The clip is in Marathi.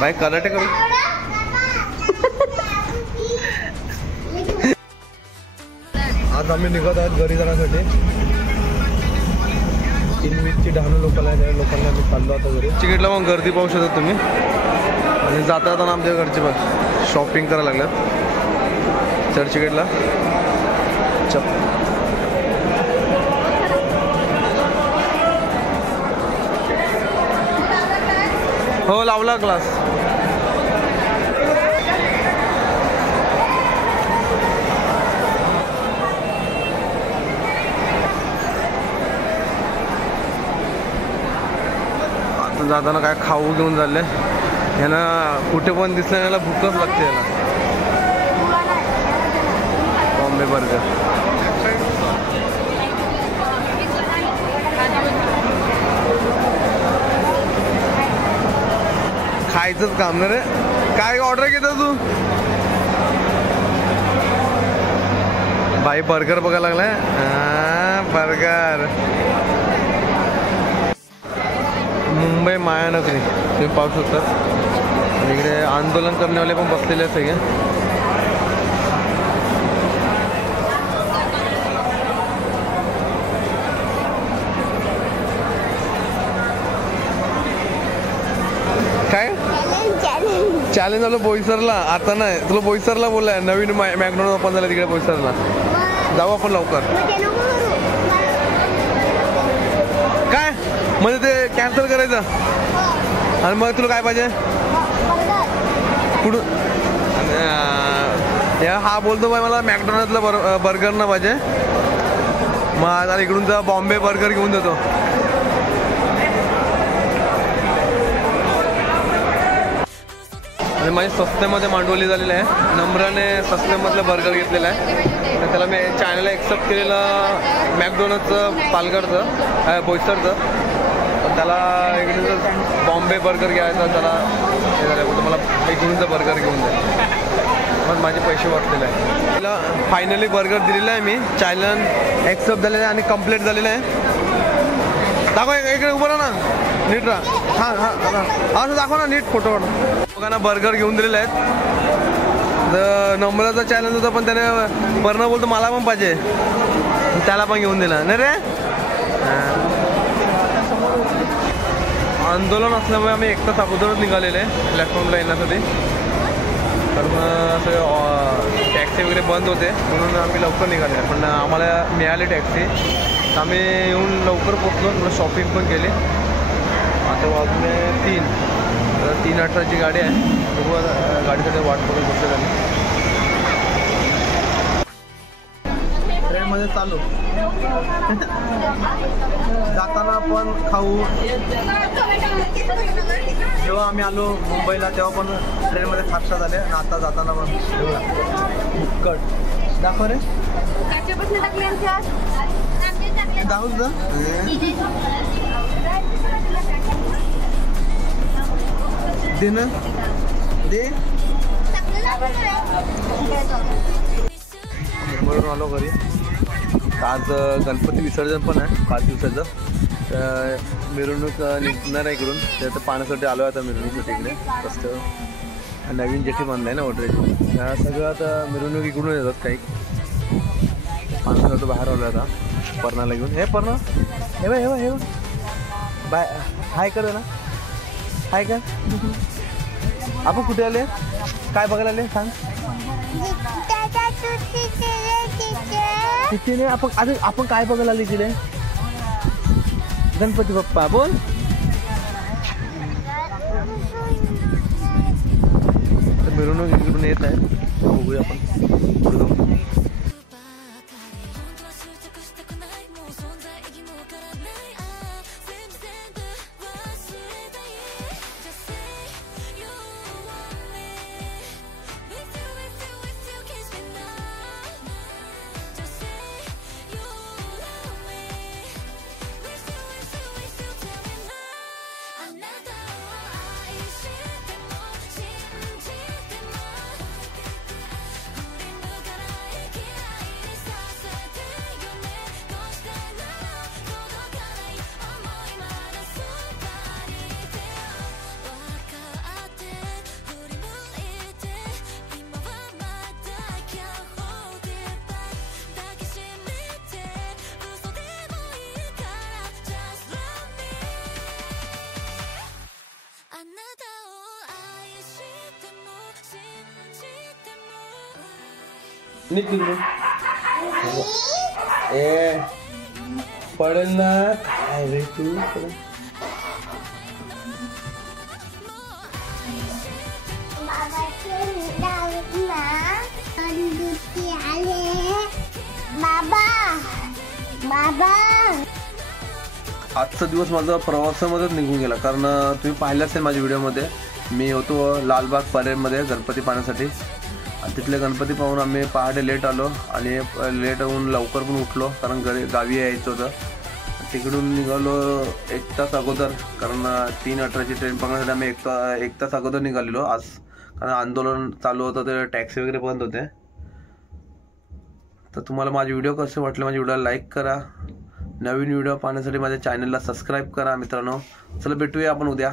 बाई कराटे करू. आज आम्ही निघत आहोत घरी जाण्यासाठी. इनवीजची 10 लोकांना आम्ही चाललो आता घरी. तिकीटला मग गर्दी पाहू शकता तुम्ही. आणि जाता जाताना आमच्या घरचे बघ शॉपिंग करायला लागल्यात चर्चगेटला. हो लावला क्लास. आता जाताना काय खाऊ घेऊन चालले. ह्याला कुठे पण दिसलं याला भूकच लागते. याला बॉम्बे बर्गर. खायचंच काम ना रे. काय ऑर्डर घेतो तू. बाई बर्गर बघायला लागलाय. बर्गर. मुंबई मायानगरी तुम्ही पाहू शकता. इकडे आंदोलन करण्यावाले पण बसलेले आहेत सगळे. काय चॅलेंज झालं बोईसरला. आता नाही तुला बोईसरला बोललाय. नवीन मॅकडॉनल्ड ओपन झालं तिकडे बोईसरला. जाऊ आपण लवकर. काय म्हणजे ते कॅन्सल करायचं. आणि मग तुला काय पाहिजे कुठून. हा बोलतो बाई मला मॅकडॉनल्डला बर्गर ना पाहिजे. मग आता इकडून तर बॉम्बे बर्गर घेऊन देतो. आणि माझी स्वस्त्यामध्ये मांडवली झालेलं आहे. नम्राने स्वस्त्यामधलं बर्गर घेतलेलं आहे. तर त्याला मी चॅनलला एक्सेप्ट केलेलं मॅकडॉनल्डचं पालघरचं बोईसरचं. त्याला इकडे जर बॉम्बे बर्गर घ्यायचा त्याला हे झालं बोलतो मला इकडूनचं बर्गर घेऊन द्या. मग माझे पैसे वाटलेले आहे. त्याला फायनली बर्गर दिलेलं आहे मी. चॅनल एक्सेप्ट झालेलं आहे आणि कंप्लीट झालेलं आहे. दाखवा इकडे उभं राहा ना नीट राहा. हां हां असं दाखवा ना नीट फोटो बघा. बर्गर घेऊन दिलेले आहेत. तर नम्रचा चॅलेंज होता पण त्याने पर्ण बोलतो मला पण पाहिजे. त्याला पण घेऊन दिला नाही रे. आंदोलन असल्यामुळे आम्ही 1 तास अगोदरच निघालेले आहे प्लॅटफॉर्मला येण्यासाठी. कारण असं टॅक्सी वगैरे बंद होते म्हणून आम्ही लवकर निघाले. पण आम्हाला मिळाली टॅक्सी. आम्ही येऊन लवकर पोचलो. थोडं शॉपिंग पण केली. आता वाजले 3. तर 3:18ची गाडी आहे. बघू गाडीसाठी वाट बघून बसले झाली. ट्रेनमध्ये चालू. जाताना पण खाऊ. जेव्हा आम्ही आलो मुंबईला तेव्हा पण ट्रेनमध्ये फास्ट झाले. आणि आता जाताना पण मुक्कट दाखव रे. दाखवूच जा. दे ना दे. मुंबईवरून आलो घरी. आज गणपती विसर्जन पण आहे 5 दिवसाचं. तर मिरवणूक निघणार आहे इकडून. त्याचं पाण्यासाठी आलो आहे आता मिरवणुकीसाठी इकडे. फक्त नवीन जेठी बांधलं आहे ना वॉटरेची. ह्या सगळं आता मिरवणूक इकडून येतात. काही पाण्यासाठी बाहेर आलो आता पर्णाला घेऊन. हे पर्ण हे बघ हे बघ हे बघ बाय. हाय कर ना. हाय कर. आपण कुठे आले काय बघायला आले सांग. तिथे नाही आपण अजून आपण काय बघायला आले तिथे. गणपती बाप्पा बोल. मिरवणूक इकडून येत आहे. बघूया आपण पुढे जाऊ. निघ ए पडेल ना काय रे तू आजचा दिवस माझा प्रवासामध्येच निघून गेला कारण तुम्ही पाहिलं असेल माझ्या व्हिडिओमध्ये मी होतो लालबाग परेडमध्ये गणपती पाहण्यासाठी आणि तिथले गणपती पाहून आम्ही पहाटे लेट आलो आणि लेट होऊन लवकर पण उठलो कारण गावी यायचं होतं. तिकडून निघालो 1 तास अगोदर कारण 3:18ची ट्रेन पकडण्यासाठी आम्ही 1 तास अगोदर निघालेलो आज कारण आंदोलन चालू होतं ते टॅक्सी वगैरे बंद होते. तर तुम्हाला माझे व्हिडिओ कसे वाटले माझ्या व्हिडिओला लाईक करा. नवीन व्हिडिओ पाहण्यासाठी माझ्या चॅनलला सबस्क्राईब करा मित्रांनो. चला भेटूया आपण उद्या.